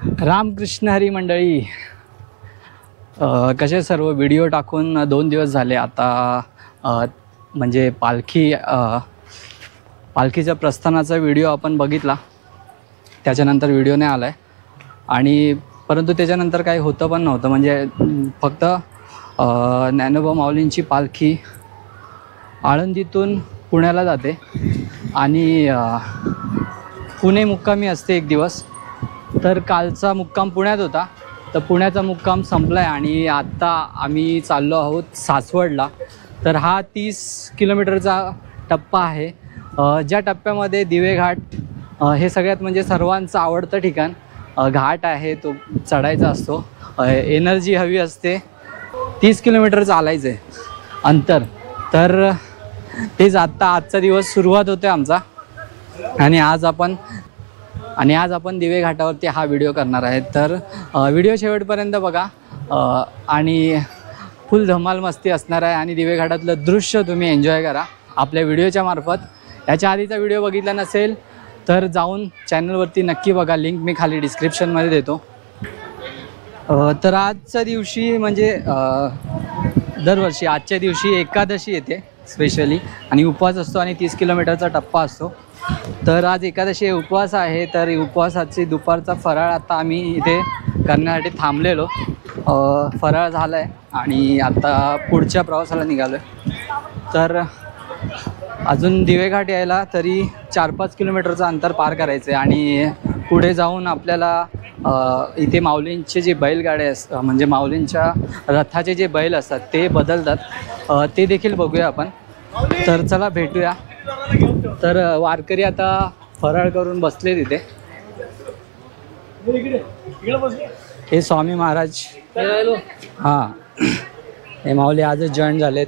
रामकृष्ण हरी मंडळी, कसे सर्व व्हिडिओ टाकून 2 दिवस झाले आता. म्हणजे पालखीच्या प्रस्थानाचा व्हिडिओ आपण बघितला, त्याच्यानंतर व्हिडिओ नाही आला आहे. आणि परंतु त्याच्यानंतर काही होतं पण नव्हतं. म्हणजे फक्त ज्ञानोबा माऊलींची पालखी आळंदीतून पुण्याला जाते आणि पुणे मुक्कामी असते एक दिवस. तर कालचा मुक्काम पुण्यात होता, तर पुण्याचा मुक्काम संपला आहे आणि आत्ता आम्ही चाललो आहोत सासवडला. तर हा 30 किलोमीटरचा टप्पा आहे, ज्या टप्प्यामध्ये दिवेघाट हे सगळ्यात म्हणजे सर्वांचं आवडतं ठिकाण. घाट आहे, तो चढायचा असतो, एनर्जी हवी असते. 30 किलोमीटर चालायचं आहे अंतर. तर तेच आजचा दिवस सुरुवात होते आमचा. आणि आज आपण दिवे घाटावरती हा व्हिडिओ करणार आहे. तर व्हिडिओ शेवटपर्यंत बघा आणि फुल धमाल मस्ती असणार आहे. आणि दिवे घाटातलं दृश्य तुम्ही एन्जॉय करा आपल्या व्हिडिओच्या मार्फत. याच्या आधीचा व्हिडिओ बघितला नसेल तर जाऊन चॅनलवरती नक्की बघा, लिंक मी खाली डिस्क्रिप्शनमध्ये देतो. तर आजच्या दिवशी म्हणजे दरवर्षी आजच्या दिवशी एकादशी येते स्पेशली, आणि उपवास असतो आणि 30 किलोमीटरचा टप्पा असतो. तर आज एकादशी उपवास आहे. तर उपवासाची दुपारचा फराळ आता आम्ही इथे करण्यासाठी थांबलेलो. फराळ झाला आहे आणि आता पुढच्या प्रवासाला निघालो आहे. तर अजून दिवेघाट यायला तरी 4-5 किलोमीटरचं अंतर पार करायचं आहे. आणि पुढे जाऊन आपल्याला इथे माऊलींचे जे बैलगाड्या असतात, म्हणजे माऊलींच्या रथाचे जे बैल असतात ते बदलतात, ते देखील बघूया आपण. तर चला भेटूया. तर वारकरी आता फराळ करून बसले तिथे. हे स्वामी महाराज, हां हे माऊली आजच जॉईन झालेत.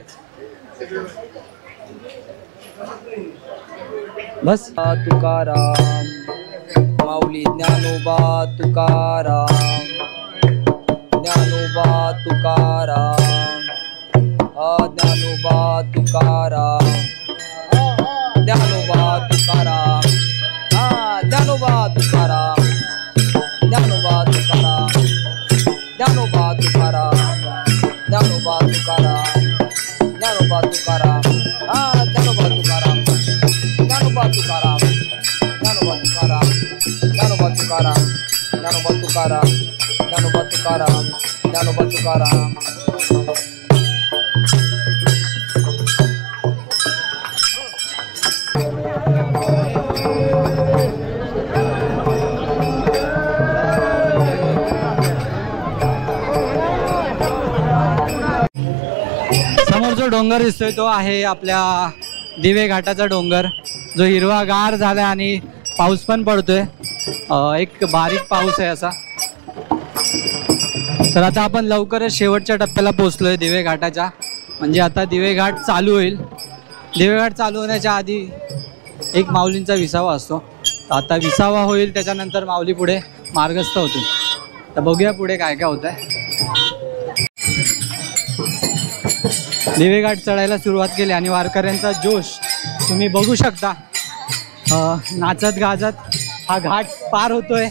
बस. तुकाराम माऊली ज्ञानोबा तुकाराम, ज्ञानोबा तुकाराम, ज्ञानोबा तुकाराम, ज्ञानोबा तुकाराम, ज्ञानोबा तुकाराम, ज्ञानोबा तुकाराम, ज्ञानोबा तुकाराम, ज्ञानोबा तुकाराम, ज्ञानोबा तुकाराम, ज्ञानोबा तुकाराम, ज्ञानोबा तुकाराम, ज्ञानोबा तुकाराम, ज्ञानोबा तुकाराम, ज्ञानोबा तुकाराम, ज्ञानोबा तुकाराम, ज्ञानोबा तुकाराम. समोर जो डोंगर दिसतोय तो आहे आपल्या दिवे घाटाचा डोंगर, जो हिरवागार झाला आणि पाऊस पण पडतोय. एक बारीक पाऊस आहे असा. तर आता आपण लवकरच शेवटच्या टप्प्याला पोहोचलोय दिवे घाटाच्या. म्हणजे आता दिवे घाट चालू होईल. दिवे घाट चालू होण्याच्या आधी एक माऊलींचा विसावा असतो. आता विसावा होईल, त्याच्यानंतर माऊली पुढे मार्गस्थ होतील. तर बघूया पुढे काय काय होत आहे. दिवेघाट चढायला सुरुवात केली आणि वारकऱ्यांचा जोश तुम्ही बघू शकता. नाचत गाजत हा घाट पार होतोय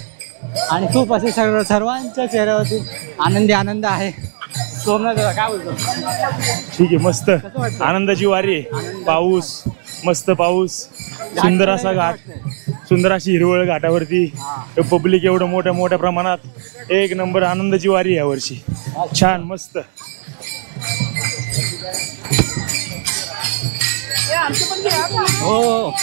आणि खूप असे सर्वांच्या चेहऱ्यावरती आनंद आहे. सोमनाथ दादा काय बोलतो? ठीक आहे, मस्त आनंदाची वारी आहे. पाऊस, मस्त पाऊस, सुंदर असा घाट, सुंदर अशी हिरवळ घाटावरती, पब्लिक एवढं मोठ्या प्रमाणात. एक नंबर आनंदाची वारी या वर्षी. छान मस्त. हो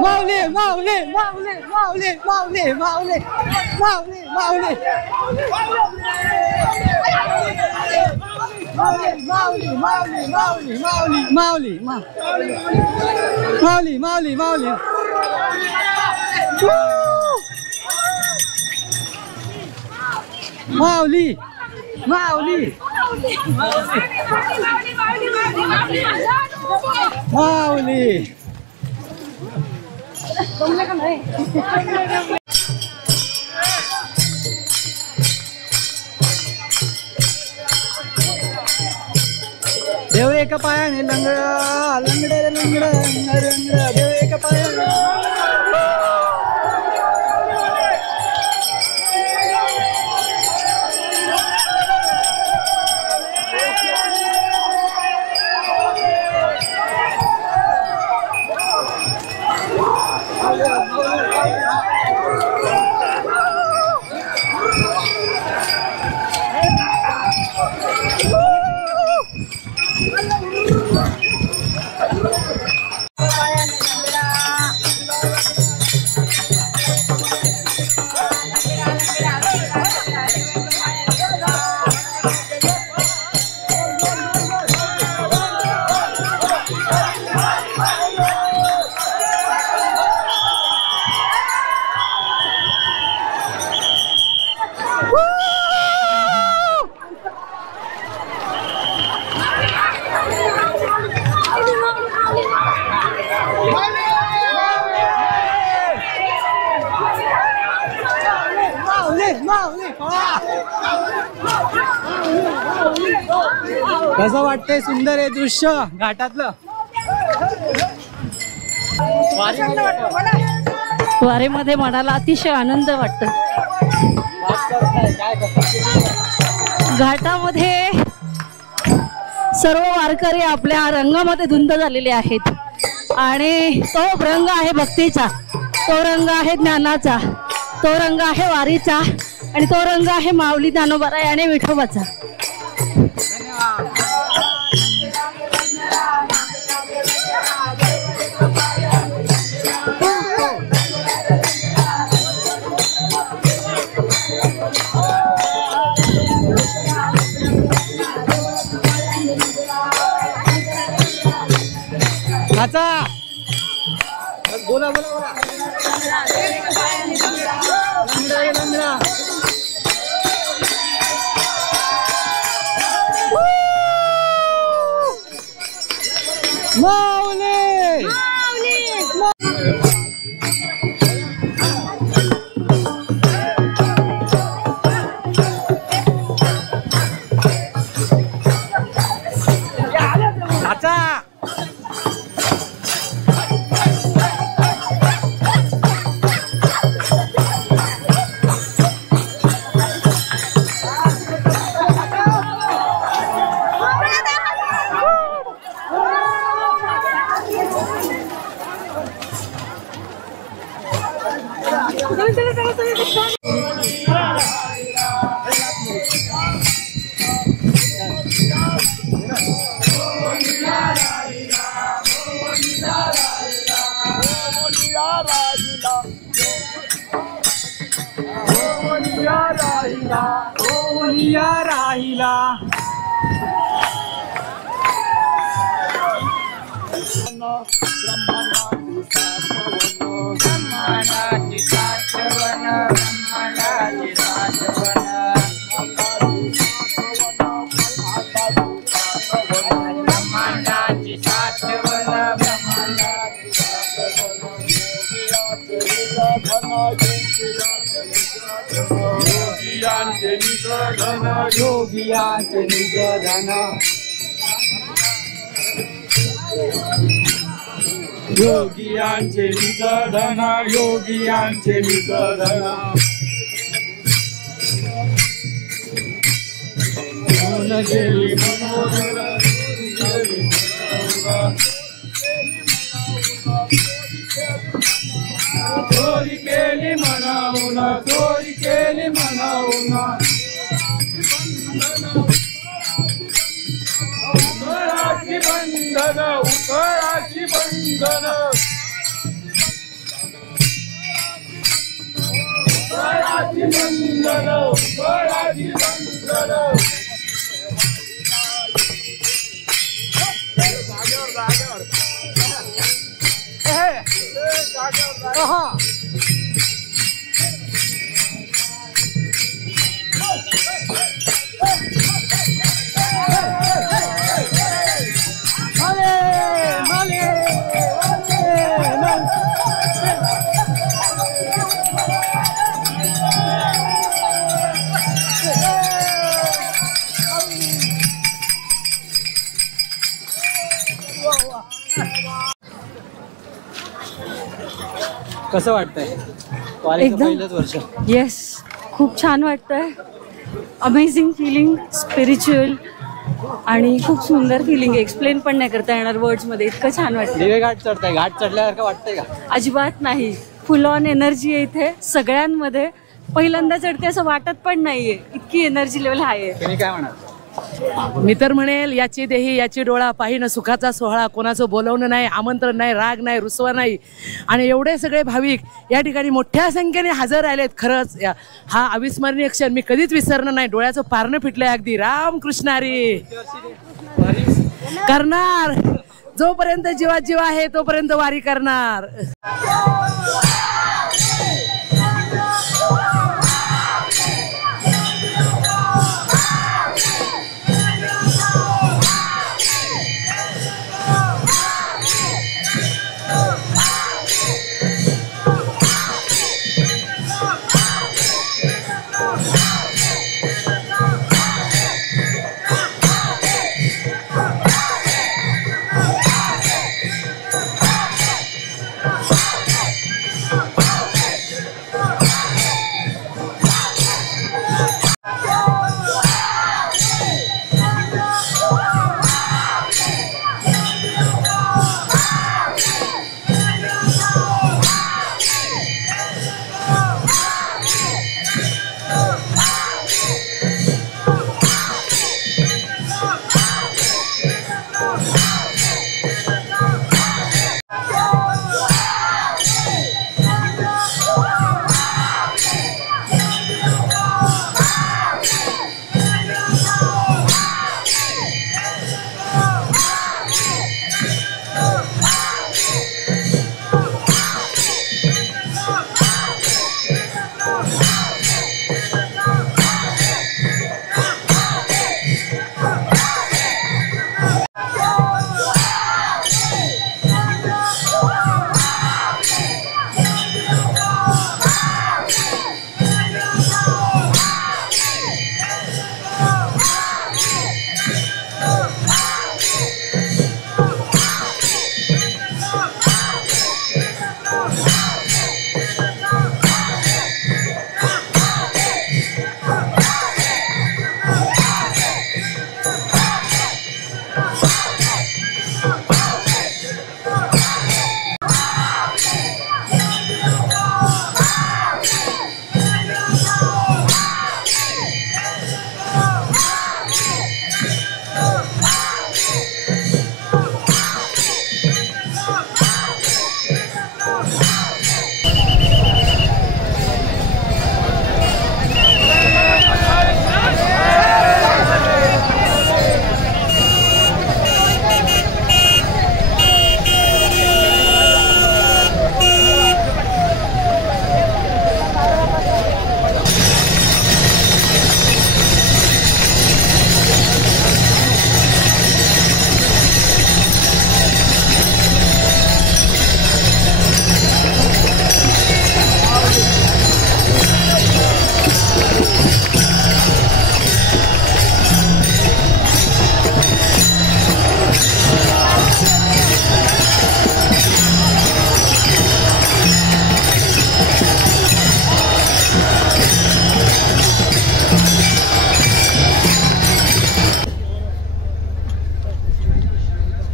माऊली माऊली माऊली माऊली माऊली माऊली माऊली माऊली माऊली माऊली माऊली माऊली माऊली माऊली माऊली माऊली माऊली माऊली देव एका पायाने लंगडा लंगडा लंगडा लंगडा देव एका पायाने कसं वाटतंय सुंदर आहे दृश्य घाटातलं वारीमध्ये मनाला अतिशय आनंद वाटतो. घाटामध्ये सर्व वारकरी आपल्या रंगामध्ये धुंद झालेले आहेत आणि तो रंग आहे भक्तीचा, तो रंग आहे ज्ञानाचा, तो रंग आहे वारीचा आणि तो रंग आहे माऊली ज्ञानोबाराय आणि विठोबाचा. बोला बोला बोला माऊली राहिला योगियांचे निजधन योगियांचे निजधन योगियांचे निजधन मन गेली चोरी केली म्हणावून चोरी केली म्हणावून उपराची बंधन कसं वाटतंय वारीचं एकदम. पहिलंच वर्ष? येस, खूप छान वाटतंय. अमेझिंग फिलिंग, स्पिरिच्युअल आणि खूप सुंदर फिलिंग. एक्सप्लेन पण नाही करता येणार वर्ड्स मध्ये, इतकं छान वाटतं. दिवे घाट चढताय, घाट चढल्यासारखं वाटतंय का? अजिबात नाही. फुल ऑन एनर्जी आहे इथे सगळ्यांमध्ये. पहिल्यांदा चढते असं वाटत पण नाहीये, इतकी एनर्जी लेवल हाय आहे. तुम्ही काय म्हणाल? मी तर म्हणेल याची देही याची डोळा पाहिन सुखाचा सोहळा. कोणाचं बोलवणं नाही, आमंत्रण नाही, राग नाही, रुसवा नाही. आणि एवढे सगळे भाविक या ठिकाणी मोठ्या संख्येने हजर राहिलेत. खरंच हा अविस्मरणीय क्षण मी कधीच विसरणार नाही. डोळ्याचं पारणं फिटलंय अगदी. रामकृष्ण हरी. करणार, जोपर्यंत जीवात जीव आहे तोपर्यंत वारी करणार.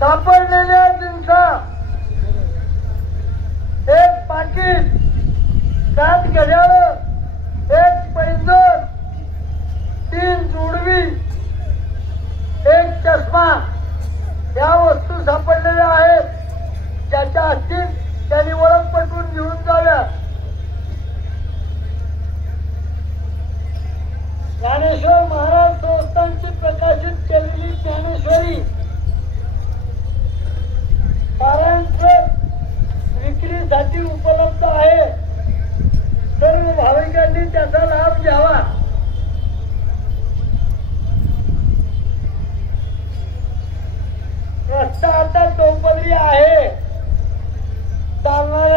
सापडलेल्या जिंका एक पाकिट, 7 घड्याळ, 1 पैंजण, 3 जुडवी, 1 चष्मा या वस्तू सापडलेल्या आहेत. ज्याच्या असतील त्यांनी ओळख पटवून घेऊन जाव्या.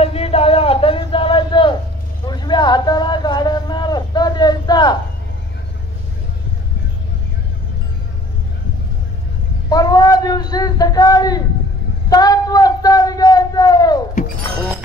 सर्वांनी डाव्या हाताने चालायचं, उजव्या हाताला गाड्यांना रस्ता द्यायचा. परवा दिवशी सकाळी 7 वाजता निघायचं.